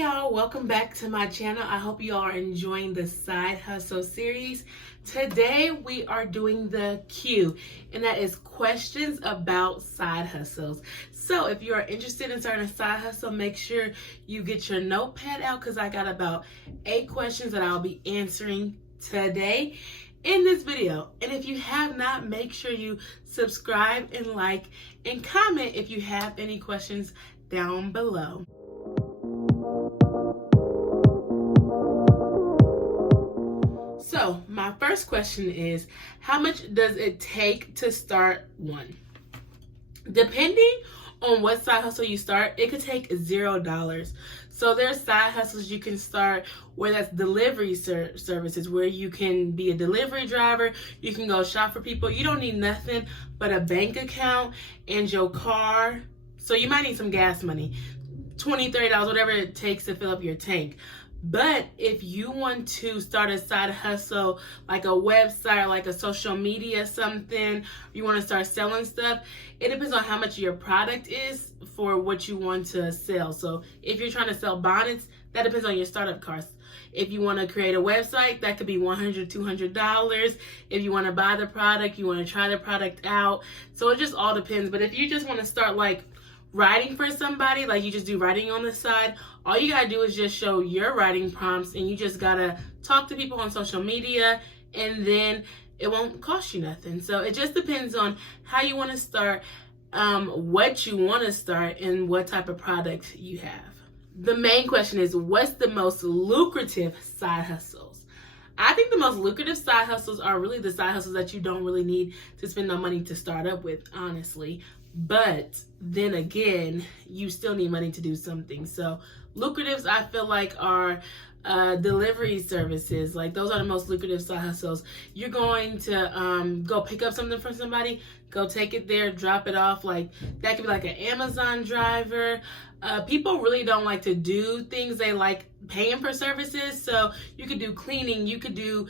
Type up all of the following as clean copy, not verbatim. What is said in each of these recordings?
Hey y'all, welcome back to my channel. I hope you all are enjoying the side hustle series. Today we are doing the Q, and that is questions about side hustles. So if you are interested in starting a side hustle, make sure you get your notepad out because I got about 8 questions that I'll be answering today in this video. And if you have not, make sure you subscribe and like and comment if you have any questions down below. So my first question is, how much does it take to start one? Depending on what side hustle you start, it could take $0. So there's side hustles you can start where that's delivery services, where you can be a delivery driver, you can go shop for people. You don't need nothing but a bank account and your car. So you might need some gas money, $20, $30, whatever it takes to fill up your tank. But if you want to start a side hustle, like a website, like a social media something, you want to start selling stuff, it depends on how much your product is for what you want to sell. So if you're trying to sell bonnets, that depends on your startup costs. If you want to create a website, that could be $100, $200. If you want to buy the product, you want to try the product out. So it just all depends. But if you just want to start like writing for somebody, like you just do writing on the side, all you gotta do is just show your writing prompts, and you just gotta talk to people on social media, and then it won't cost you nothing. So it just depends on how you want to start, what you want to start, and what type of product you have. The main question is, what's the most lucrative side hustles? I think the most lucrative side hustles are really the side hustles that you don't really need to spend no money to start up with, honestly. But then again, you still need money to do something. So lucratives, I feel like, are delivery services. Like, those are the most lucrative side hustles. You're going to go pick up something from somebody, go take it there, drop it off. Like, that could be like an Amazon driver. People really don't like to do things. They like paying for services. So you could do cleaning, you could do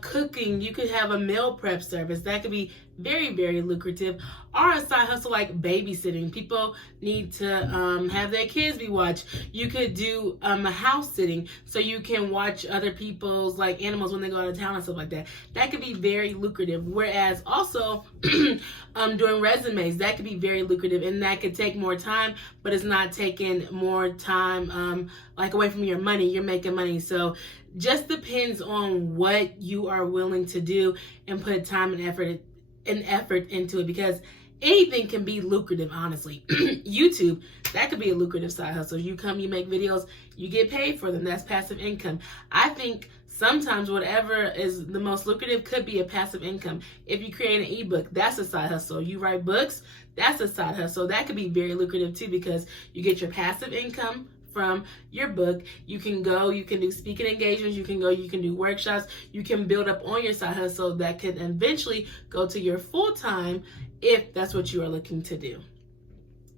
cooking, you could have a meal prep service. That could be very, very lucrative. Or a side hustle like babysitting. People need to have their kids be watched. You could do a house sitting, so you can watch other people's like animals when they go out of town and stuff like that. That could be very lucrative. Whereas also doing resumes, that could be very lucrative, and that could take more time, but it's not taking more time like away from your money. You're making money. So just depends on what you are willing to do and put time and effort into it, because anything can be lucrative, honestly. YouTube, that could be a lucrative side hustle. You come, you make videos, you get paid for them. That's passive income. I think sometimes whatever is the most lucrative could be a passive income. If you create an ebook, that's a side hustle. You write books, that's a side hustle. That could be very lucrative too, because you get your passive income from your book. You can go, you can do speaking engagements, you can go, you can do workshops, you can build up on your side hustle that can eventually go to your full-time if that's what you are looking to do.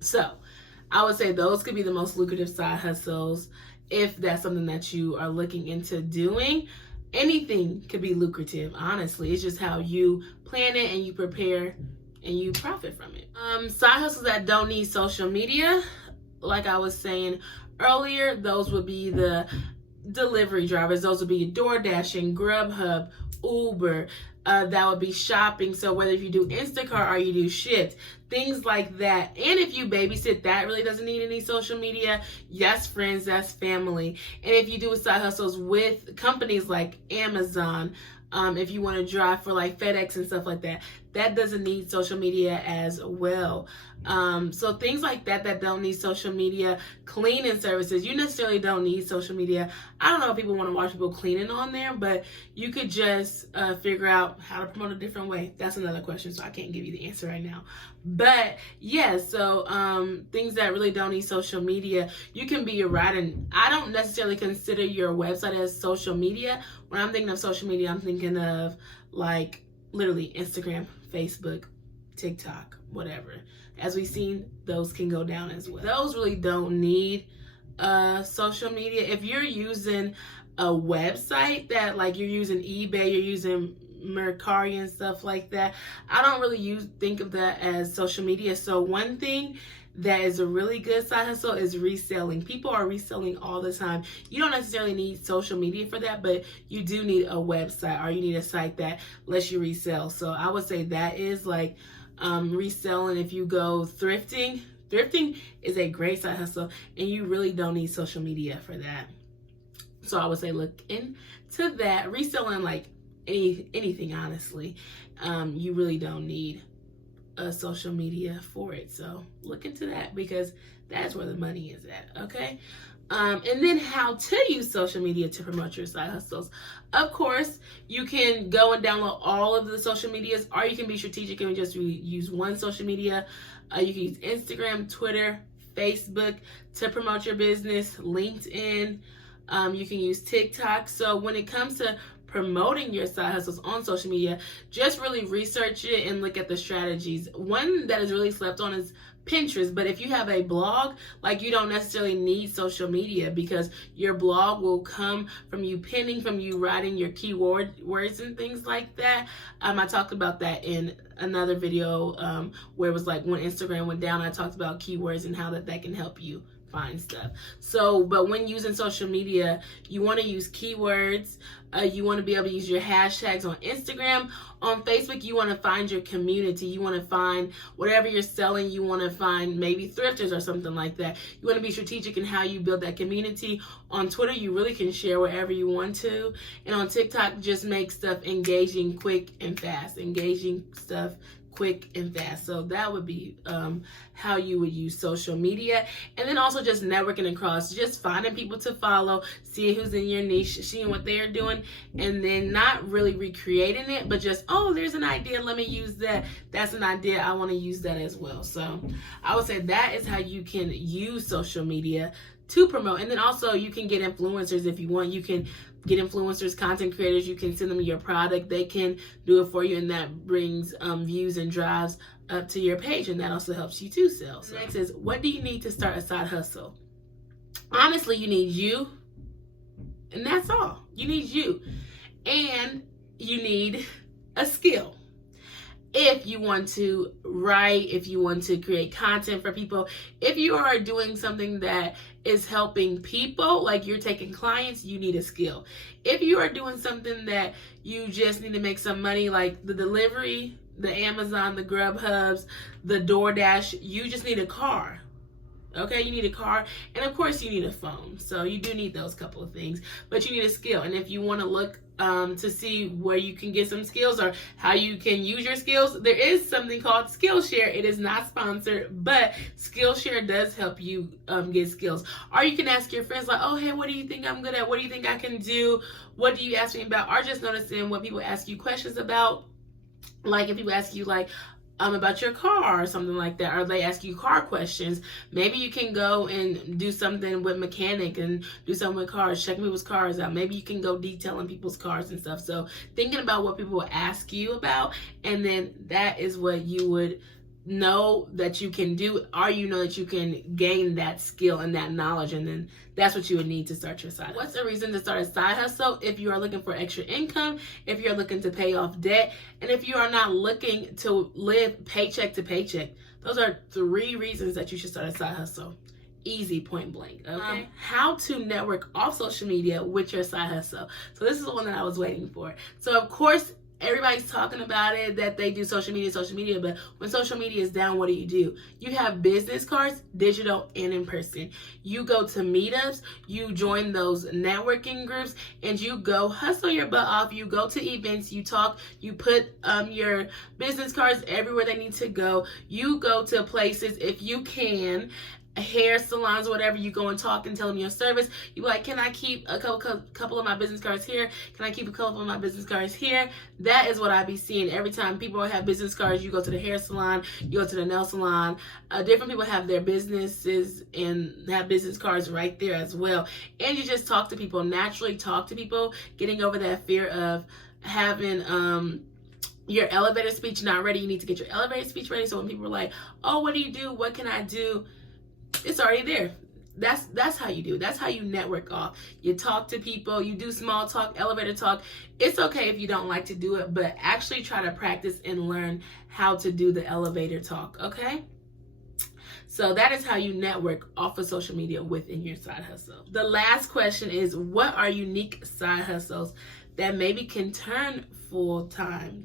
So I would say those could be the most lucrative side hustles if that's something that you are looking into doing. Anything could be lucrative, honestly. It's just how you plan it and you prepare and you profit from it. Side hustles that don't need social media, like I was saying earlier, those would be the delivery drivers. Those would be DoorDash and Grubhub, Uber. That would be shopping. So whether if you do Instacart or you do Shipt, things like that. And if you babysit, that really doesn't need any social media. That's friends, that's family. And if you do side hustles with companies like Amazon, if you want to drive for like FedEx and stuff like that, that doesn't need social media as well. So things like that that don't need social media. Cleaning services, you necessarily don't need social media. I don't know if people want to watch people cleaning on there, but you could just figure out how to promote a different way. That's another question, so I can't give you the answer right now. But yeah, so things that really don't need social media, you can be a writer. I don't necessarily consider your website as social media. When I'm thinking of social media, I'm thinking of like literally Instagram, Facebook, TikTok, whatever. As we've seen, those can go down as well. Those really don't need social media. If you're using a website that, like, you're using eBay, you're using Mercari and stuff like that, I don't really think of that as social media. So one thing that is a really good side hustle is reselling. People are reselling all the time. You don't necessarily need social media for that, but you do need a website, or you need a site that lets you resell. So I would say that is like reselling. If you go thrifting is a great side hustle, and you really don't need social media for that. So I would say look into that. Reselling, like anything, honestly, you really don't need social media for it. So look into that, because that's where the money is at. Okay. And then how to use social media to promote your side hustles. Of course, you can go and download all of the social medias, or you can be strategic and just use one social media. You can use Instagram, Twitter, Facebook to promote your business, LinkedIn. You can use TikTok. So when it comes to promoting your side hustles on social media, just really research it and look at the strategies. One that is really slept on is Pinterest. But if you have a blog, like, you don't necessarily need social media, because your blog will come from you pinning, from you writing your words and things like that. I talked about that in another video where it was like when Instagram went down. I talked about keywords and how that can help you find stuff. So, but when using social media, you want to use keywords. You want to be able to use your hashtags on Instagram. On Facebook, you want to find your community. You want to find whatever you're selling. You want to find maybe thrifters or something like that. You want to be strategic in how you build that community. On Twitter, you really can share wherever you want to. And on TikTok, just make stuff engaging, quick and fast. Engaging stuff quick and fast. So that would be how you would use social media. And then also just networking across, just finding people to follow, seeing who's in your niche, seeing what they're doing, and then not really recreating it, but just, oh, there's an idea, let me use that. That's an idea, I want to use that as well. So I would say that is how you can use social media to promote. And then also you can get influencers if you want. You can get influencers, content creators. You can send them your product. They can do it for you, and that brings views and drives up to your page, and that also helps you to sell. So next is, what do you need to start a side hustle? Honestly, you need you, and that's all. You need you, and you need a skill. If you want to write, if you want to create content for people, if you are doing something that is helping people, like you're taking clients, you need a skill. If you are doing something that you just need to make some money, like the delivery, the Amazon, the Grubhubs, the DoorDash, you just need a car. Okay, you need a car, and of course you need a phone. So you do need those couple of things, but you need a skill. And if you want to look to see where you can get some skills or how you can use your skills, there is something called Skillshare. It is not sponsored, but Skillshare does help you get skills. Or you can ask your friends, like, oh, hey, what do you think I'm good at? What do you think I can do? What do you ask me about? Or just noticing what people ask you questions about. Like if people ask you, like, about your car or something like that, or they ask you car questions, maybe you can go and do something with mechanic and do something with cars, check people's cars out. Maybe you can go detailing people's cars and stuff. So thinking about what people will ask you about, and then that is what you would know that you can do, or you know that you can gain that skill and that knowledge, and then that's what you would need to start your side hustle. What's the reason to start a side hustle? If you are looking for extra income, if you're looking to pay off debt, and if you are not looking to live paycheck to paycheck. Those are 3 reasons that you should start a side hustle. Easy, point blank. Okay. How to network off social media with your side hustle. So this is the one that I was waiting for. So of course, everybody's talking about it, that they do social media, but when social media is down, what do? You have business cards, digital and in person. You go to meetups, you join those networking groups, and you go hustle your butt off. You go to events, you talk, you put your business cards everywhere they need to go. You go to places, if you can, hair salons, whatever, you go and talk and tell them your service. You be like, can I keep a couple of my business cards here? Can I keep a couple of my business cards here? That is what I be seeing every time people have business cards. You go to the hair salon, you go to the nail salon. Different people have their businesses and have business cards right there as well. And you just talk to people, naturally talk to people, getting over that fear of having your elevator speech not ready. You need to get your elevator speech ready. So when people are like, oh, what do you do? What can I do? It's already there. That's how you do it. That's how you network off. You talk to people, you do small talk, elevator talk. It's okay if you don't like to do it, but actually try to practice and learn how to do the elevator talk, okay? So that is how you network off of social media within your side hustle. The last question is, what are unique side hustles that maybe can turn into full time?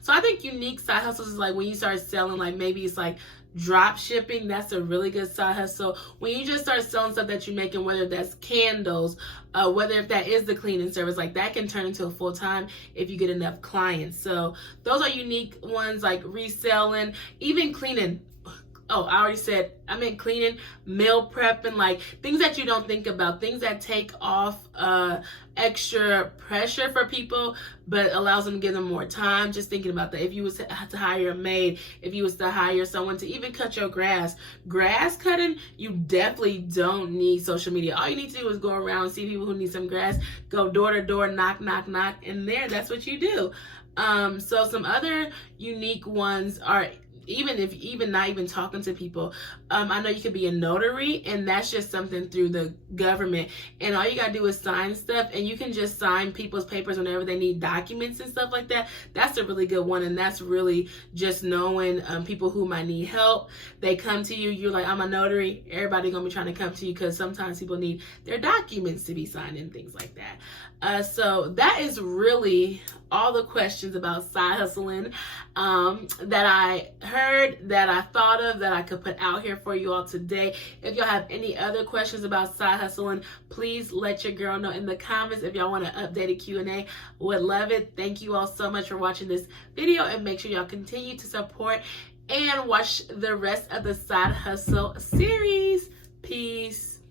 So I think unique side hustles is like when you start selling, like maybe it's like drop shipping. That's a really good side hustle. When you just start selling stuff that you're making, whether that's candles, whether if that is the cleaning service, like that can turn into a full time if you get enough clients. So those are unique ones, like reselling, even cleaning. Oh, I already said, I meant cleaning, meal prepping, like things that you don't think about, things that take off extra pressure for people, but allows them to give them more time. Just thinking about that. If you was to hire a maid, if you was to hire someone to even cut your grass cutting, you definitely don't need social media. All you need to do is go around, see people who need some grass, go door to door, knock, knock, knock, and that's what you do. So some other unique ones are, even not even talking to people. I know you could be a notary, and that's just something through the government, and all you gotta do is sign stuff, and you can just sign people's papers whenever they need documents and stuff like that. That's a really good one, and that's really just knowing people who might need help. They come to you, you're like, I'm a notary. Everybody gonna be trying to come to you because sometimes people need their documents to be signed and things like that. So that is really all the questions about side hustling that I heard, that I thought of, that I could put out here for you all today. If y'all have any other questions about side hustling, please let your girl know in the comments. If y'all want an updated Q&A, would love it. Thank you all so much for watching this video, and make sure y'all continue to support and watch the rest of the side hustle series. Peace.